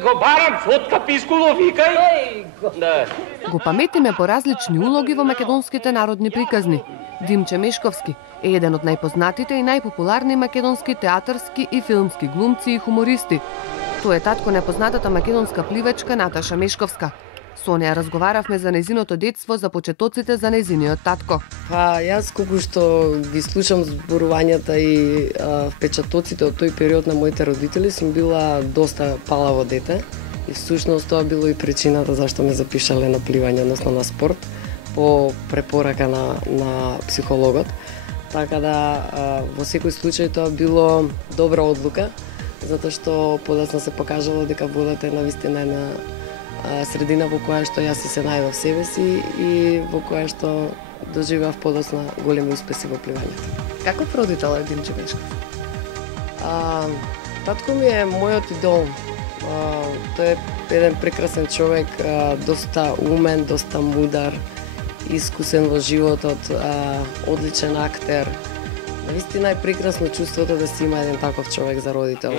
Го барам, фотка пискуло, викај. Да. Го паметиме по различни улоги во македонските народни приказни. Димче Мешковски е еден од најпознатите и најпопуларни македонски театарски и филмски глумци и хумористи. Тој е татко на познатата македонска пливачка Наташа Мешковска. Со неја разговаравме за нејзиното детство, за почетоците за нејзиниот татко. Јас колку што ги слушам зборувањата и впечатоците од тој период на моите родители, сум била доста палаво дете. И всушност тоа било и причината зашто ме запишале на пливање, односно на спорт, по препорака на психологот. Така да во секој случај тоа било добра одлука, затоа што подоцна се покажало дека водата е навистина една средина во која што јас се најдов себе си и во која што доживеав подоцна големи успеси во пливањето. Каков родител е Димче Мешков? Татко ми е мојот идол. Тој е еден прекрасен човек, доста умен, доста мудар, искусен во животот, одличен актер. Навистина е прекрасно чувството да си има еден таков човек за родител.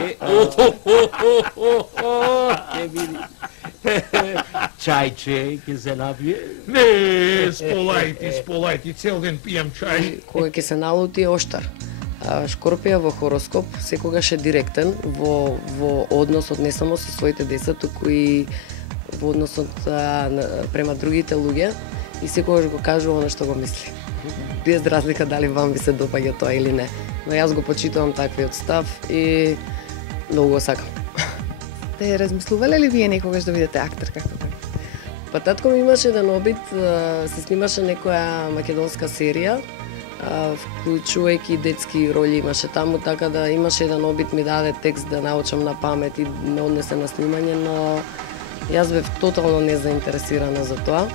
Чајче, ќе се напие? Не, сполајте, цел ден пијам чај. Кога ќе се налути е оштар. Шкорпија во хороскоп секогаш е директен во односот не само со своите деца, туку и во односот према другите луѓе и секогаш го кажува она што го мисли. Без разлика дали вам ви се допаѓа тоа или не. Но јас го почитувам таквиот став и многу го сакам. Те размислувале ли вие некогаш да бидете актер како тој? Па татко ми имаше еден обид, се снимаше некоја македонска серија, вклучувајќи детски роли имаше таму, така да имаше еден обид, ми даде текст да научам на памет и ме однесе на снимање, но јас бев тотално незаинтересирана за тоа.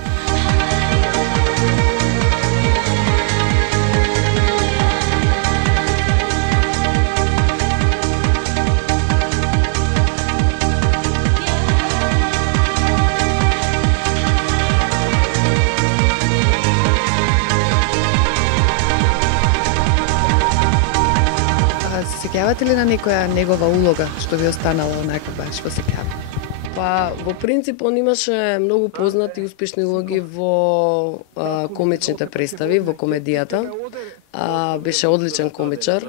Сеќавате ли на некоја негова улога што ви останала онака баш во сеќава? Па, во принцип, он имаше многу познати и успешни улоги во комичните представи, во комедијата. Беше одличен комичар.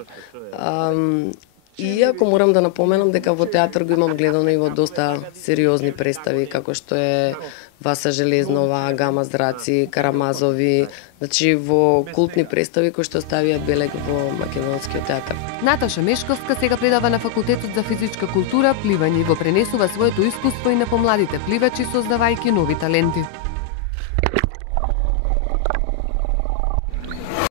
Иако морам да напоменам дека во театар го имам гледано и во доста сериозни представи, како што е Васа Железнова, Гама Зраци, Карамазови, значи во култни представи кои што ставија белег во македонскиот театар. Наташа Мешковска сега предава на Факултетот за физичка култура, пливање и го пренесува своето искуство и на помладите пливачи, создавајќи нови таленти.